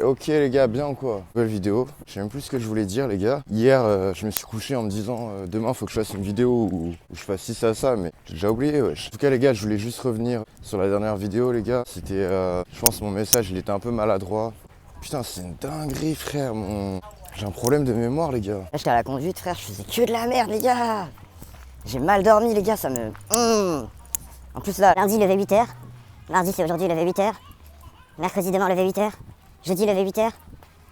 Ok les gars, bien ou quoi? Nouvelle vidéo, je sais même plus ce que je voulais dire les gars. Hier, je me suis couché en me disant demain faut que je fasse une vidéo où je fasse ci, ça, mais j'ai déjà oublié wesh. En tout cas les gars, je voulais juste revenir sur la dernière vidéo les gars. C'était, je pense mon message il était un peu maladroit. Putain c'est une dinguerie frère, j'ai un problème de mémoire les gars. Là, j'étais à la conduite, frère, je faisais que de la merde, les gars. J'ai mal dormi, les gars, ça me... En plus, là, lundi, levé 8h. Mardi, c'est aujourd'hui, levé 8h. Mercredi, demain, levé 8h. Jeudi, levé 8h.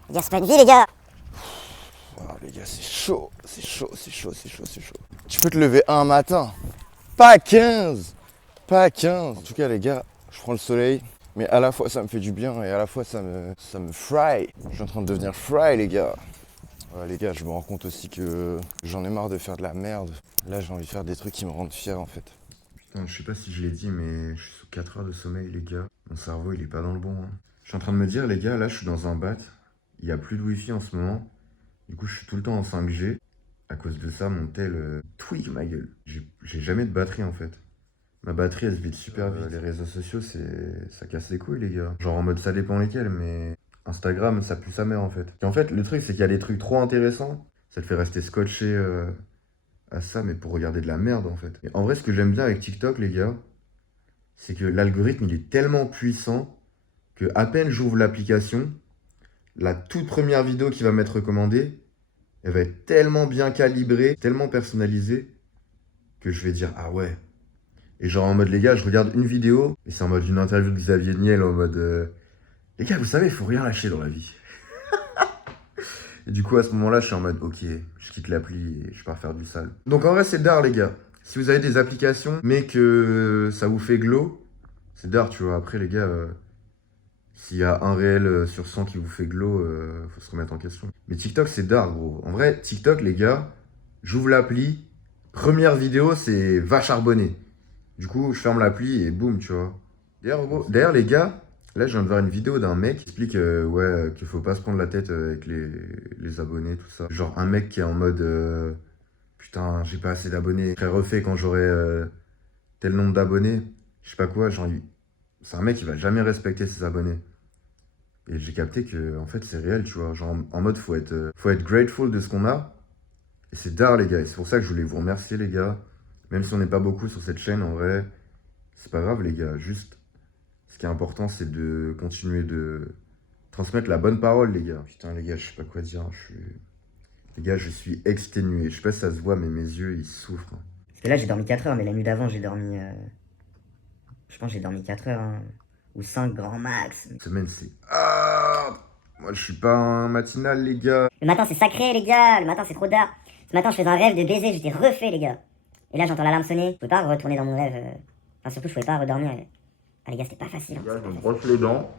Les gars, c'est pas une vie, les gars. Oh, les gars, c'est chaud, c'est chaud, c'est chaud, c'est chaud, c'est chaud. Tu peux te lever un matin, pas 15, pas 15. En tout cas, les gars, je prends le soleil, mais à la fois ça me fait du bien et à la fois ça me fry. Je suis en train de devenir fry, les gars. Ouais, les gars, je me rends compte aussi que j'en ai marre de faire de la merde. Là, j'ai envie de faire des trucs qui me rendent fier en fait. Putain, je sais pas si je l'ai dit, mais je suis sous 4 heures de sommeil, les gars. Mon cerveau, il est pas dans le bon. Je suis en train de me dire, les gars, là, je suis dans un bat. Il y a plus de wifi en ce moment. Du coup, je suis tout le temps en 5G. À cause de ça, mon tel twig ma gueule. J'ai jamais de batterie en fait. Ma batterie, elle se vide super vite. Les réseaux sociaux, ça casse les couilles, les gars. Genre en mode, ça dépend lesquels, mais Instagram, ça pue sa mère en fait. Et en fait, le truc, c'est qu'il y a des trucs trop intéressants. Ça te fait rester scotché à ça, mais pour regarder de la merde en fait. Et en vrai, ce que j'aime bien avec TikTok, les gars, c'est que l'algorithme, il est tellement puissant que à peine j'ouvre l'application, la toute première vidéo qui va m'être recommandée, elle va être tellement bien calibrée, tellement personnalisée, que je vais dire, ah ouais. Et genre en mode, les gars, je regarde une vidéo, et c'est en mode une interview de Xavier Niel, en mode, les gars, vous savez, il faut rien lâcher dans la vie. Et du coup, à ce moment-là, je suis en mode, ok, je quitte l'appli et je pars faire du sale. Donc en vrai, c'est d'art, les gars. Si vous avez des applications, mais que ça vous fait glow, c'est d'art, tu vois. Après, les gars, s'il y a un réel sur 100 qui vous fait glow, faut se remettre en question. Mais TikTok, c'est d'art, gros. En vrai, TikTok, les gars, j'ouvre l'appli. Première vidéo, c'est va charbonner. Du coup, je ferme l'appli et boum, tu vois. D'ailleurs, gros, d'ailleurs, les gars, là, je viens de voir une vidéo d'un mec qui explique ouais, qu'il faut pas se prendre la tête avec les abonnés, tout ça. Genre, un mec qui est en mode putain, j'ai pas assez d'abonnés. Je serai refait quand j'aurai tel nombre d'abonnés. Je sais pas quoi, genre, c'est un mec qui va jamais respecter ses abonnés. Et j'ai capté que, en fait, c'est réel, tu vois. Genre, en mode, faut être grateful de ce qu'on a. Et c'est d'art, les gars. Et c'est pour ça que je voulais vous remercier, les gars. Même si on n'est pas beaucoup sur cette chaîne, en vrai, c'est pas grave, les gars. Juste, ce qui est important, c'est de continuer de transmettre la bonne parole, les gars. Putain, les gars, je sais pas quoi dire. Les gars, je suis exténué. Je sais pas si ça se voit, mais mes yeux, ils souffrent. Parce que là, j'ai dormi 4 heures, mais la nuit d'avant, j'ai dormi... Je pense que j'ai dormi 4 heures, hein. Ou 5 grand max. Cette semaine, c'est... Ah, moi, je suis pas un matinal, les gars. Le matin, c'est sacré, les gars. Le matin, c'est trop d'art. Ce matin, je faisais un rêve de baiser, j'étais refait, les gars. Et là, j'entends l'alarme sonner. Je pouvais pas retourner dans mon rêve. Enfin, surtout, je pouvais pas redormir. Ah, les gars, c'était pas facile. Hein. Les gars, je me brosse les dents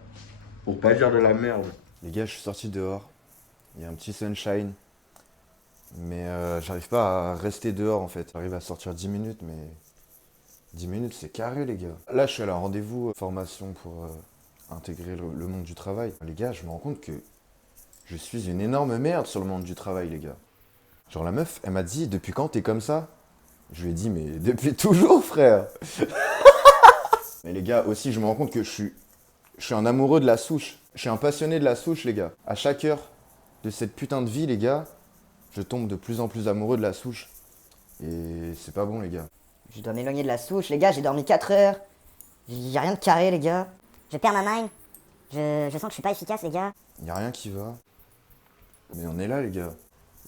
pour pas dire de la merde. Les gars, je suis sorti dehors. Il y a un petit sunshine. Mais j'arrive pas à rester dehors en fait. J'arrive à sortir 10 minutes, mais 10 minutes c'est carré les gars. Là, je suis allé à un rendez-vous formation pour intégrer le monde du travail. Les gars, je me rends compte que je suis une énorme merde sur le monde du travail, les gars. Genre la meuf, elle m'a dit, depuis quand t'es comme ça? Je lui ai dit, mais depuis toujours, frère. Mais les gars, aussi, je me rends compte que je suis un amoureux de la souche. Je suis un passionné de la souche, les gars. À chaque heure de cette putain de vie, les gars, je tombe de plus en plus amoureux de la souche. Et c'est pas bon, les gars. Je dois m'éloigner de la souche, les gars, j'ai dormi 4 heures. Y'a rien de carré, les gars. Je perds ma mind. Je sens que je suis pas efficace, les gars. Y a rien qui va. Mais on est là, les gars.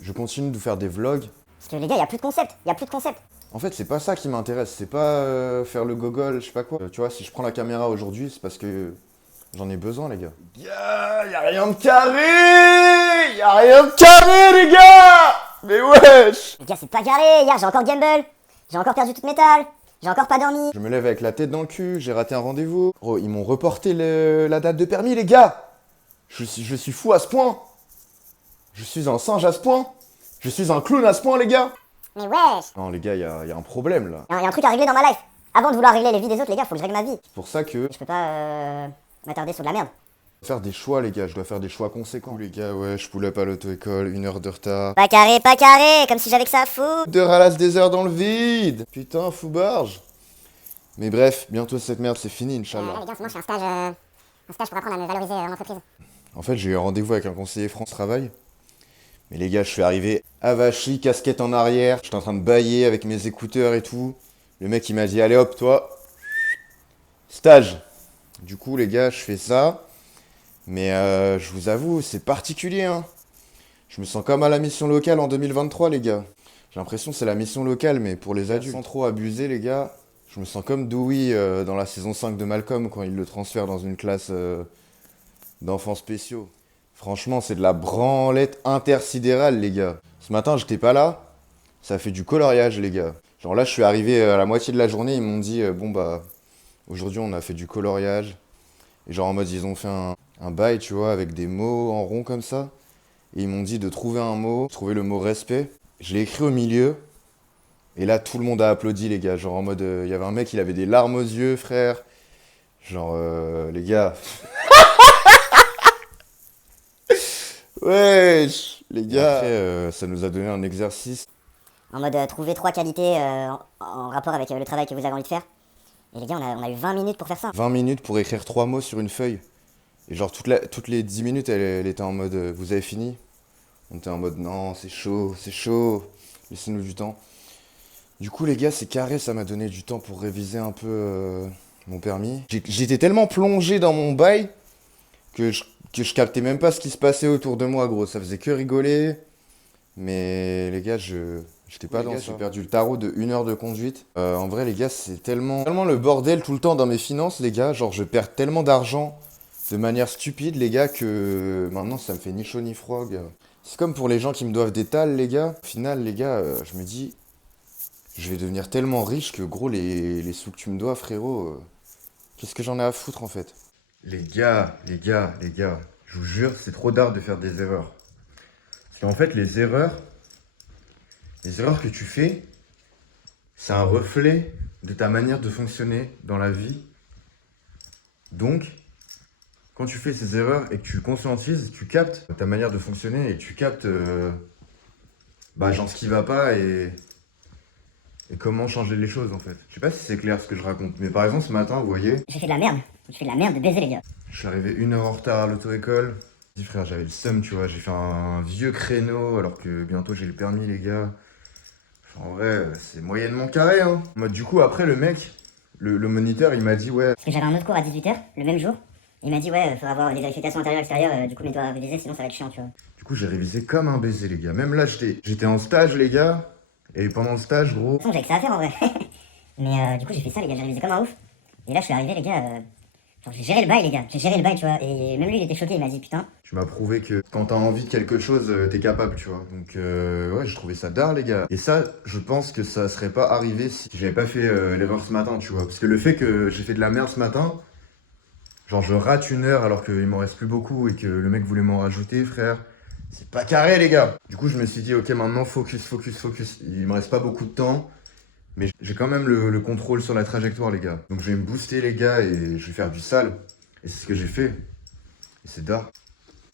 Je continue de faire des vlogs. Parce que les gars, y'a plus de concept. Y'a plus de concept. En fait, c'est pas ça qui m'intéresse. C'est pas faire le gogol, je sais pas quoi. Tu vois, si je prends la caméra aujourd'hui, c'est parce que j'en ai besoin, les gars. Y a rien de carré! Y a rien de carré, les gars! Mais wesh! Les gars, c'est pas carré. Hier, j'ai encore gamble. J'ai encore perdu toute métal. J'ai encore pas dormi. Je me lève avec la tête dans le cul, j'ai raté un rendez-vous. Oh, ils m'ont reporté la date de permis, les gars! Je suis fou à ce point! Je suis un singe à ce point! Je suis un clown à ce point, les gars! Mais wesh. Non, les gars, y a un problème, là. Y'a un truc à régler dans ma life. Avant de vouloir régler les vies des autres, les gars, faut que je règle ma vie. C'est pour ça que... Je peux pas m'attarder sur de la merde. Faire des choix, les gars, je dois faire des choix conséquents. Les gars, ouais, je poulais pas l'auto-école, 1 heure de retard. Pas carré, comme si j'avais que ça à foutre. De ralasse des heures dans le vide! Putain, foubarge! Mais bref, bientôt cette merde, c'est fini, Inch'Allah. Les gars, moi je fais un stage pour apprendre à me valoriser en entreprise. En fait, j'ai eu un rendez-vous avec un conseiller France Travail. Mais les gars, je suis arrivé avachi, casquette en arrière. J'étais en train de bailler avec mes écouteurs et tout. Le mec, il m'a dit, allez hop, toi, stage. Du coup, les gars, je fais ça. Mais je vous avoue, c'est particulier, hein. Je me sens comme à la mission locale en 2023, les gars. J'ai l'impression que c'est la mission locale, mais pour les adultes. Sans trop abuser, les gars. Je me sens comme Dewey dans la saison 5 de Malcolm quand il le transfère dans une classe d'enfants spéciaux. Franchement, c'est de la branlette intersidérale, les gars. Ce matin, j'étais pas là. Ça fait du coloriage, les gars. Genre là, je suis arrivé à la moitié de la journée. Ils m'ont dit, bon bah, aujourd'hui, on a fait du coloriage. Et genre en mode, ils ont fait un bail, tu vois, avec des mots en rond comme ça. Et ils m'ont dit de trouver un mot, trouver le mot respect. Je l'ai écrit au milieu. Et là, tout le monde a applaudi, les gars. Genre en mode, il y avait un mec, il avait des larmes aux yeux, frère. Genre, les gars. Wesh, les gars. Après, ça nous a donné un exercice. En mode trouver 3 qualités en rapport avec le travail que vous avez envie de faire. Et les gars, on a eu 20 minutes pour faire ça. 20 minutes pour écrire 3 mots sur une feuille. Et genre, toutes les 10 minutes, elle était en mode, vous avez fini? On était en mode, non, c'est chaud, laissez-nous du temps. Du coup, les gars, c'est carré, ça m'a donné du temps pour réviser un peu mon permis. J'étais tellement plongé dans mon bail que je captais même pas ce qui se passait autour de moi, gros. Ça faisait que rigoler. Mais les gars, j'étais pas dans ça. J'ai perdu le tarot de 1 heure de conduite. En vrai, les gars, c'est tellement le bordel tout le temps dans mes finances, les gars. Genre, je perds tellement d'argent de manière stupide, les gars, que maintenant, ça me fait ni chaud ni froid, gars. C'est comme pour les gens qui me doivent des tales, les gars. Au final, les gars, je me dis, je vais devenir tellement riche que, gros, les sous que tu me dois, frérot, qu'est-ce que j'en ai à foutre, en fait? Les gars, je vous jure, c'est trop d'art de faire des erreurs. Parce qu'en fait, les erreurs que tu fais, c'est un reflet de ta manière de fonctionner dans la vie. Donc, quand tu fais ces erreurs et que tu conscientises, tu captes ta manière de fonctionner et tu captes genre ce qui va pas et comment changer les choses en fait. Je sais pas si c'est clair ce que je raconte, mais par exemple ce matin, vous voyez, J'ai fait de la merde. J'ai fait de la merde de baiser, les gars. je suis arrivé 1 heure en retard à l'auto-école. Je dis frère, j'avais le seum, tu vois, j'ai fait un vieux créneau alors que bientôt j'ai le permis, les gars. Enfin, en vrai, c'est moyennement carré, hein. Moi, du coup, après, le mec, le moniteur, il m'a dit, ouais, Parce que j'avais un autre cours à 18h, le même jour. Il m'a dit, ouais, faudra avoir les vérifications intérieures-extérieures, du coup, mais toi réviser, sinon ça va être chiant, tu vois. du coup, j'ai révisé comme un baiser, les gars. Même là, j'étais en stage, les gars. Et pendant le stage, gros, De toute façon, j'avais que ça à faire en vrai. Mais du coup, j'ai fait ça, les gars, j'ai révisé comme un ouf. Et là, je suis arrivé, les gars. Genre, j'ai géré le bail, les gars. J'ai géré le bail, tu vois. Et même lui, il était choqué, il m'a dit, putain. tu m'as prouvé que quand t'as envie de quelque chose, t'es capable, tu vois. Donc, ouais, j'ai trouvé ça d'art, les gars. Et ça, je pense que ça serait pas arrivé si j'avais pas fait l'erreur ce matin, tu vois. Parce que le fait que j'ai fait de la merde ce matin, genre, je rate 1 heure alors qu'il m'en reste plus beaucoup et que le mec voulait m'en rajouter, frère. C'est pas carré, les gars. Du coup, je me suis dit, ok, maintenant, focus. Il me reste pas beaucoup de temps. Mais j'ai quand même le contrôle sur la trajectoire, les gars. Donc, je vais me booster, les gars, et je vais faire du sale. Et c'est ce que j'ai fait. Et c'est d'art.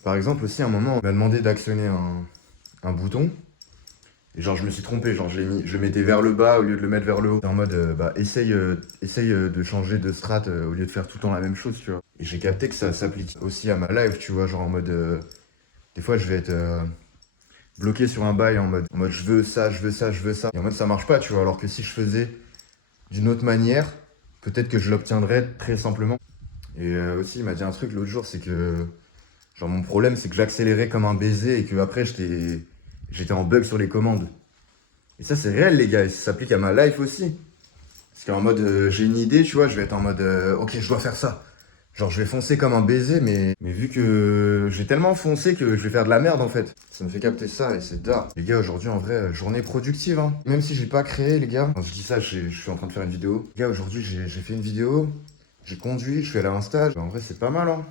Par exemple, aussi, à un moment, on m'a demandé d'actionner un bouton. Et genre, je me suis trompé. Genre, je le mettais vers le bas au lieu de le mettre vers le haut. En mode, essaye de changer de strat au lieu de faire tout le temps la même chose, tu vois. Et j'ai capté que ça s'applique aussi à ma live, tu vois. Genre, en mode, des fois, je vais être bloqué sur un bail en mode je veux ça. Et en mode, ça marche pas, tu vois. Alors que si je faisais d'une autre manière, peut-être que je l'obtiendrais très simplement. Et aussi, il m'a dit un truc l'autre jour, c'est que genre mon problème, c'est que j'accélérais comme un baiser et que après j'étais en bug sur les commandes. Et ça, c'est réel, les gars, et ça s'applique à ma life aussi. Parce qu'en mode, j'ai une idée, tu vois, je vais être en mode, ok, je dois faire ça. Genre, je vais foncer comme un baiser, mais vu que j'ai tellement foncé que je vais faire de la merde, en fait. Ça me fait capter ça, et c'est d'art. Les gars, aujourd'hui, en vrai, journée productive, hein. Même si j'ai pas créé, les gars. Quand je dis ça, je suis en train de faire une vidéo. Les gars, aujourd'hui, j'ai fait une vidéo. J'ai conduit, je suis allé à un stage. En vrai, c'est pas mal, hein.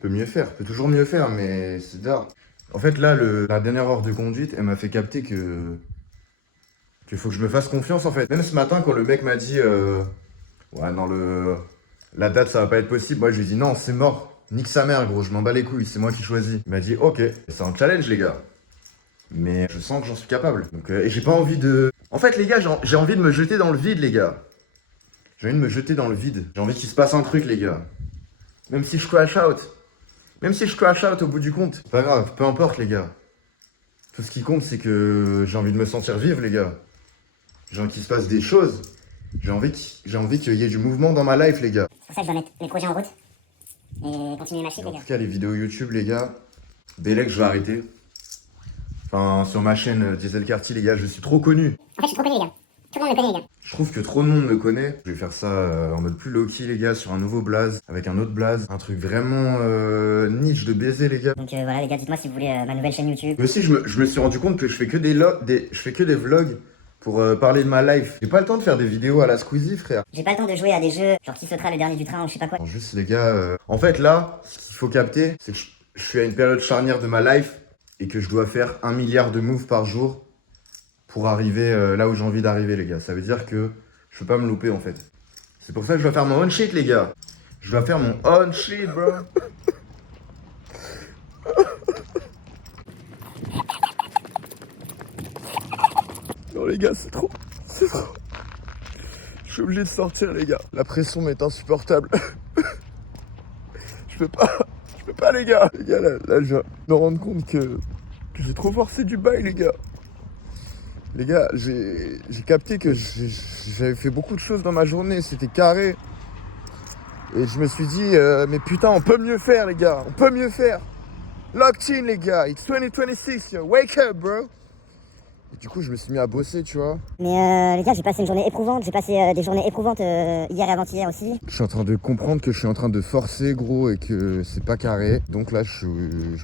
Peut mieux faire, peut toujours mieux faire, mais c'est d'art. En fait, là, la dernière heure de conduite, elle m'a fait capter qu'il faut que je me fasse confiance, en fait. Même ce matin, quand le mec m'a dit ouais, non, la date, ça va pas être possible. Moi, je lui ai dit non, c'est mort. Nique sa mère, gros, je m'en bats les couilles, c'est moi qui choisis. Il m'a dit ok, c'est un challenge, les gars. Mais je sens que j'en suis capable. Donc, et j'ai pas envie de. En fait, les gars, j'ai envie de me jeter dans le vide, les gars. J'ai envie de me jeter dans le vide. J'ai envie qu'il se passe un truc, les gars. Même si je crash out. Même si je crash out au bout du compte, c'est pas grave, peu importe les gars. Tout ce qui compte, c'est que j'ai envie de me sentir vivre, les gars. J'ai envie qu'il se passe des choses. J'ai envie qu'il y ait du mouvement dans ma life, les gars. C'est pour ça que je dois mettre les projets en route et continuer ma Et shit, en les gars. tout cas, les vidéos YouTube, les gars, Bellec, je vais arrêter. Enfin, sur ma chaîne Diesel Carty, les gars, je suis trop connu. En fait, je suis trop connu, les gars. Tout le monde me connaît, les gars. Je trouve que trop de monde me connaît. Je vais faire ça en mode plus low-key, les gars, sur un nouveau blaze, avec un autre blaze. Un truc vraiment niche de baiser, les gars. Donc voilà, les gars, dites-moi si vous voulez ma nouvelle chaîne YouTube. Mais aussi, je me suis rendu compte que je fais que des vlogs pour parler de ma life. J'ai pas le temps de faire des vidéos à la Squeezie, frère. J'ai pas le temps de jouer à des jeux, genre qui sautera le dernier du train ou je sais pas quoi. Non, juste, les gars, en fait, là, ce qu'il faut capter, c'est que je suis à une période charnière de ma life et que je dois faire 1 milliard de moves par jour pour arriver là où j'ai envie d'arriver, les gars. Ça veut dire que je peux pas me louper, en fait. C'est pour ça que je dois faire mon own shit, les gars. Je dois faire mon own shit, bro. Non, les gars, c'est trop. C'est trop. Je suis obligé de sortir, les gars. La pression m'est insupportable. Je peux pas, les gars. Les gars, là, je viens de me rendre compte que j'ai trop forcé du bail, les gars. Les gars, j'ai capté que j'avais fait beaucoup de choses dans ma journée. C'était carré. Et je me suis dit, mais putain, on peut mieux faire, les gars. On peut mieux faire. Locked in, les gars. It's 2026, yo. Wake up, bro. Et du coup, je me suis mis à bosser, tu vois. Mais les gars, j'ai passé une journée éprouvante. J'ai passé des journées éprouvantes hier et avant-hier aussi. Je suis en train de comprendre que je suis en train de forcer, gros, et que c'est pas carré. Donc là, je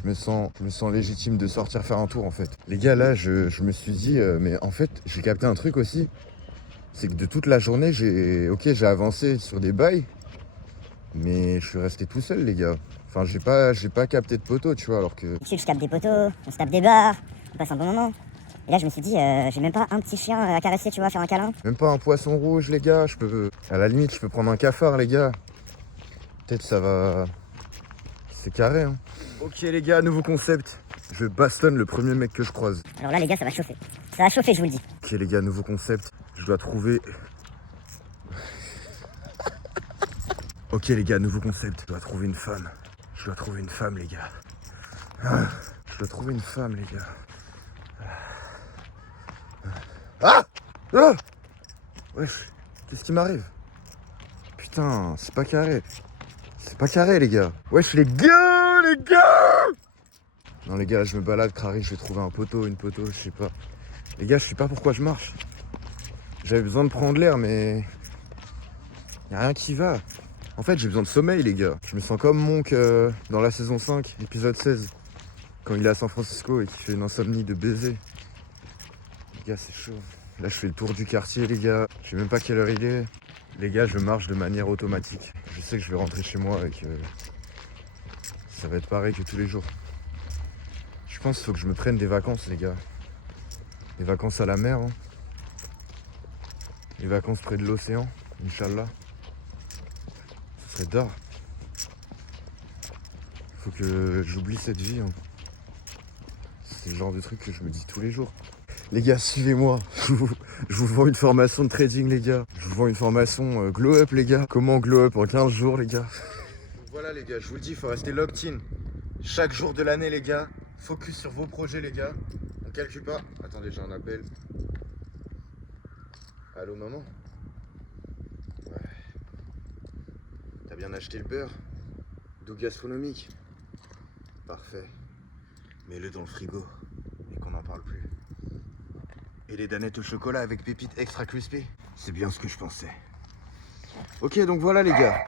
me sens légitime de sortir faire un tour, en fait. Les gars, là, je me suis dit, mais en fait, j'ai capté un truc aussi. C'est que de toute la journée, j'ai avancé sur des bails. Mais je suis resté tout seul, les gars. Enfin, j'ai pas capté de poteau, tu vois, alors que... Je tape des poteaux, on se tape des barres, on passe un bon moment. Et là, je me suis dit, j'ai même pas un petit chien à caresser, tu vois, faire un câlin. Même pas un poisson rouge, les gars. À la limite, je peux prendre un cafard, les gars. Peut-être ça va... C'est carré, hein. Ok, les gars, nouveau concept. Je bastonne le premier mec que je croise. Alors là, les gars, ça va chauffer. Ça va chauffer, je vous le dis. Ok, les gars, nouveau concept. Je dois trouver... Ok, les gars, nouveau concept. Je dois trouver une femme. Je dois trouver une femme, les gars. Je dois trouver une femme, les gars. Ah! Ah! Wesh, qu'est-ce qui m'arrive? Putain, c'est pas carré. C'est pas carré, les gars. Wesh, les gars, les gars! Non, les gars, je me balade, Crary, je vais trouver un poteau, une poteau, je sais pas. Les gars, je sais pas pourquoi je marche. J'avais besoin de prendre l'air, mais... Y'a rien qui va. En fait, j'ai besoin de sommeil, les gars. Je me sens comme Monk dans la saison 5, épisode 16. Quand il est à San Francisco et qu'il fait une insomnie de baiser. Les gars, c'est chaud. Là, je fais le tour du quartier, les gars. Je sais même pas quelle heure il est. Les gars, je marche de manière automatique. Je sais que je vais rentrer chez moi et que ça va être pareil que tous les jours. Je pense qu'il faut que je me prenne des vacances, les gars. Des vacances à la mer, hein. Des vacances près de l'océan, Inch'Allah. Ce serait d'or. Faut que j'oublie cette vie, hein. C'est le genre de truc que je me dis tous les jours. Les gars, suivez-moi. Je vous vends une formation de trading, les gars. Je vous vends une formation glow up, les gars. Comment glow up en 15 jours, les gars. Voilà, les gars, je vous le dis, il faut rester locked in. Chaque jour de l'année, les gars. Focus sur vos projets, les gars. On calcule pas. Attendez, j'ai un appel. Allô, maman? Ouais. T'as bien acheté le beurre? Doux gastronomique? Parfait. Mets-le dans le frigo et qu'on n'en parle plus. Et les danettes au chocolat avec pépites extra crispy? C'est bien ce que je pensais. Ok, donc voilà les gars.